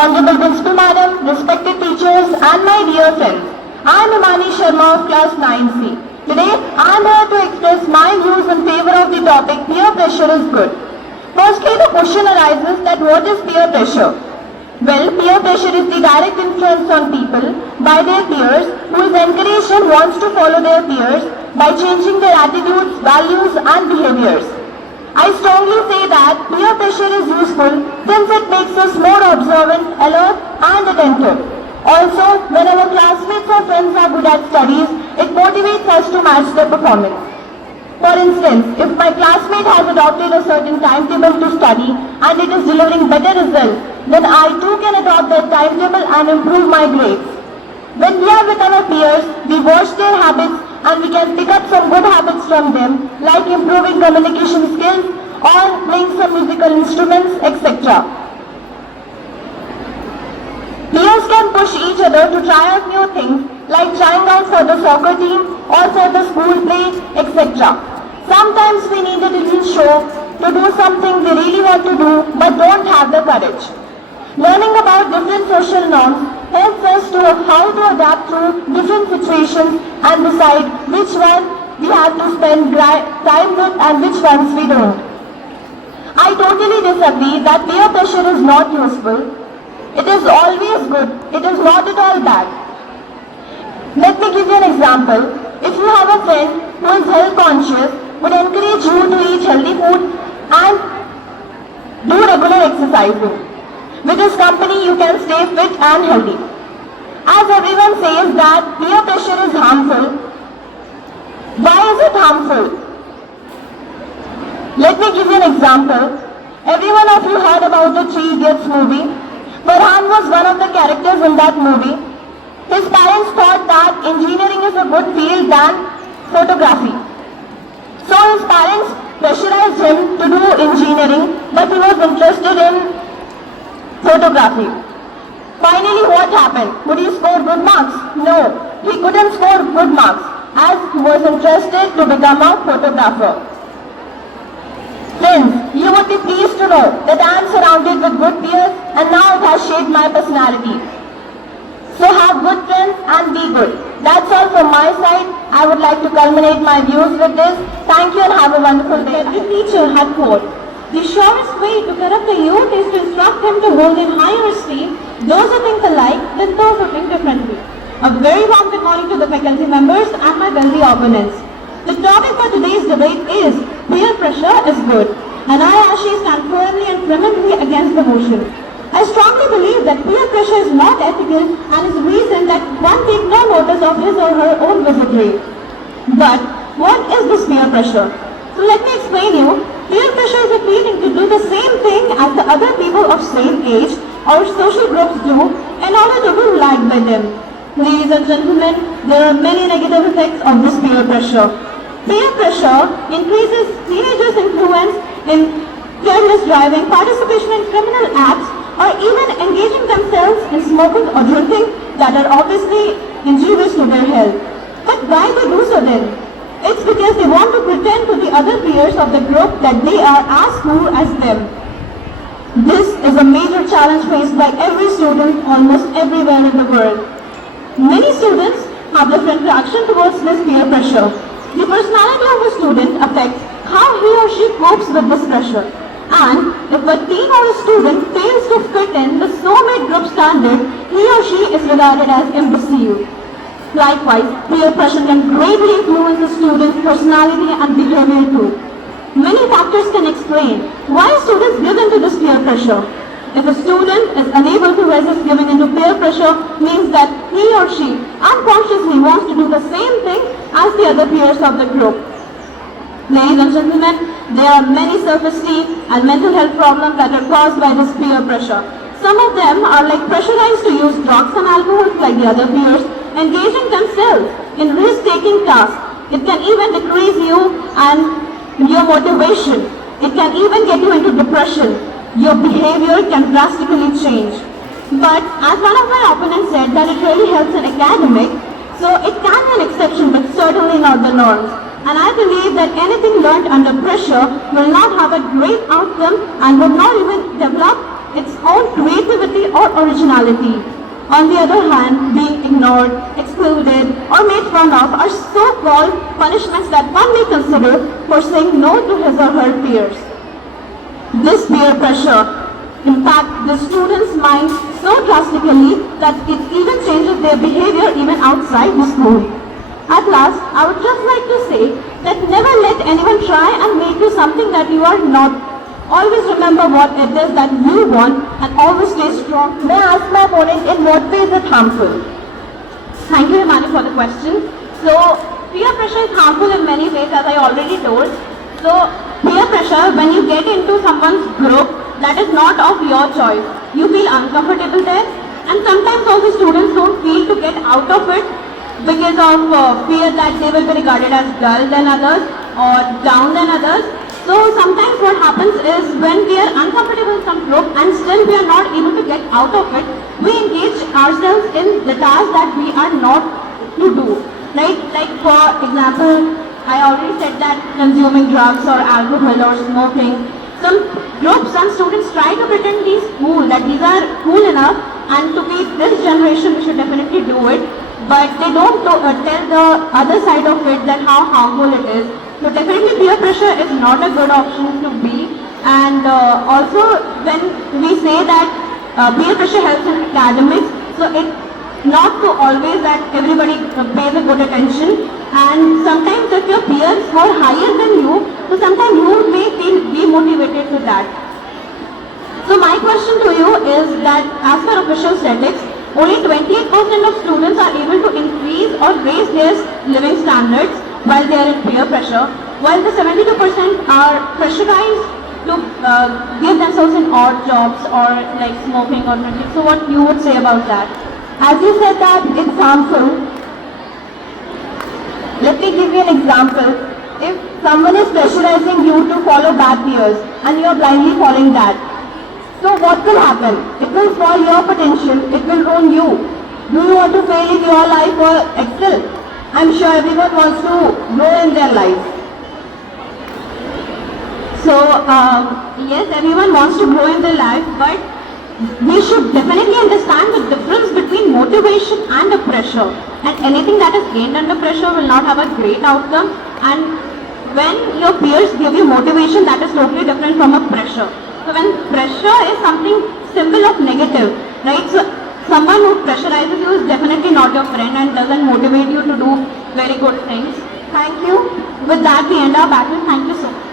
Honorable Principal Madam, respected teachers and my dear friends, I am Imani Sharma of class 9C. Today I am here to express my views in favor of the topic peer pressure is good. Firstly, the question arises that what is peer pressure? Well, peer pressure is the direct influence on people by their peers who is encouraged and wants to follow their peers by changing their attitudes, values and behaviors. I strongly say that peer pressure is useful since it makes us more observant, alert and attentive. Also, when our classmates or friends are good at studies, it motivates us to match their performance. For instance, if my classmate has adopted a certain timetable to study and it is delivering better results, then I too can adopt that timetable and improve my grades. When we are with our peers, we watch their habits and we can pick up some good habits from them, like improving communication skills or playing some musical instruments, etc. Peers can push each other to try out new things, like trying out for the soccer team or for the school play, etc. Sometimes we need a little show to do something we really want to do but don't have the courage. Learning about different social norms helps us to how to adapt to different situations and decide which one we have to spend time with and which ones we don't. I totally disagree that peer pressure is not useful. It is always good. It is not at all bad. Let me give you an example. If you have a friend who is health conscious, would encourage you to eat healthy food and do regular exercising. With his company, you can stay fit and healthy. As everyone says that peer pressure is harmful, why is it harmful? Let me give you an example. Every one of you heard about the 3 Idiots movie. Farhan was one of the characters in that movie. His parents thought that engineering is a good field than photography. So his parents pressurized him to do engineering, but he was interested in photography. Finally, what happened? Would he score good marks? No, he couldn't score good marks as he was interested to become a photographer. Friends, you would be pleased to know that I am surrounded with good peers and now it has shaped my personality. So have good friends and be good. That's all from my side. I would like to culminate my views with this. Thank you and have a wonderful day. Every teacher had quote, the surest way to correct the youth is to instruct him to hold in higher esteem those who think alike than those who think differently. A very warm good morning to the faculty members and my wealthy opponents. The topic for today's debate is peer pressure is good, and I, Ashi, stand firmly and vehemently against the motion. I strongly believe that peer pressure is not ethical and is reason that one take no notice of his or her own wizardry. But what is this peer pressure? So let me explain you. Peer pressure is a feeling to do the same thing as the other people of same age or social groups do in order to be liked by them. Ladies and gentlemen, there are many negative effects of this peer pressure. Peer pressure increases teenagers' influence in careless driving, participation in criminal acts, or even engaging themselves in smoking or drinking that are obviously injurious to their health. But why they do so then? It's because they want to pretend to the other peers of the group that they are as cool as them. This is a major challenge faced by every student almost everywhere in the world. Many students have different reaction towards this peer pressure. The personality of a student affects how he or she copes with this pressure. And if a teen or a student fails to fit in the so-made group standard, he or she is regarded as imbecile. Likewise, peer pressure can greatly influence a student's personality and behavior too. Many factors can explain why students give into this peer pressure. If a student is unable to resist giving into peer pressure, means that he or she unconsciously wants to do the same thing as the other peers of the group. Ladies and gentlemen, there are many self-esteem and mental health problems that are caused by this peer pressure. Some of them are like pressurized to use drugs and alcohol like the other peers, engaging themselves in risk-taking tasks. It can even decrease you and your motivation. It can even get you into depression. Your behavior can drastically change. But as one of my opponents said that it really helps in academic, so it can be an exception but certainly not the norm. And I believe that anything learned under pressure will not have a great outcome and would not even develop its own creativity or originality. On the other hand, being ignored, excluded, or made fun of are so-called punishments that one may consider for saying no to his or her peers. This peer pressure impacts the student's mind so drastically that it even changes their behavior even outside the school. At last, I would just like to say that never let anyone try and make you something that you are not. Always remember what it is that you want and always stay strong. May I ask my opponent, in what way is it harmful? Thank you, Himani, for the question. So, peer pressure is harmful in many ways, as I already told. So, peer pressure, when you get into someone's group that is not of your choice, you feel uncomfortable there, and sometimes also students don't feel to get out of it because of fear that they will be regarded as dull than others or down than others. So sometimes what happens is when we are uncomfortable in some group and still we are not able to get out of it, we engage ourselves in the task that we are not to do. Right? Like for example, I already said that consuming drugs or alcohol or smoking. Some groups, some students try to pretend these cool, that these are cool enough, and to be this generation we should definitely do it. But they don't tell the other side of it, that how harmful it is. So definitely peer pressure is not a good option to be. And also when we say that peer pressure helps in academics, so it's not to always that everybody pays a good attention. And sometimes if your peers score higher than you, so sometimes you may feel demotivated to that. So my question to you is that as per official statistics, only 28% of students are able to increase or raise their living standards while they are in peer pressure, while the 72% are pressurized to give themselves in odd jobs or like smoking or drinking. So what you would say about that? As you said that it's harmful, let me give you an example. If someone is pressurizing you to follow bad peers and you are blindly following that, so what will happen? It will spoil your potential, it will ruin you. Do you want to fail in your life or excel? I'm sure everyone wants to grow in their life. So yes, everyone wants to grow in their life, but we should definitely understand the difference between motivation and a pressure. And anything that is gained under pressure will not have a great outcome. And when your peers give you motivation, that is totally different from a pressure. So when pressure is something symbol of negative, right? So someone who pressurizes you is definitely not your friend and doesn't motivate you to do very good things. Thank you. With that, we end our battle. Thank you so much.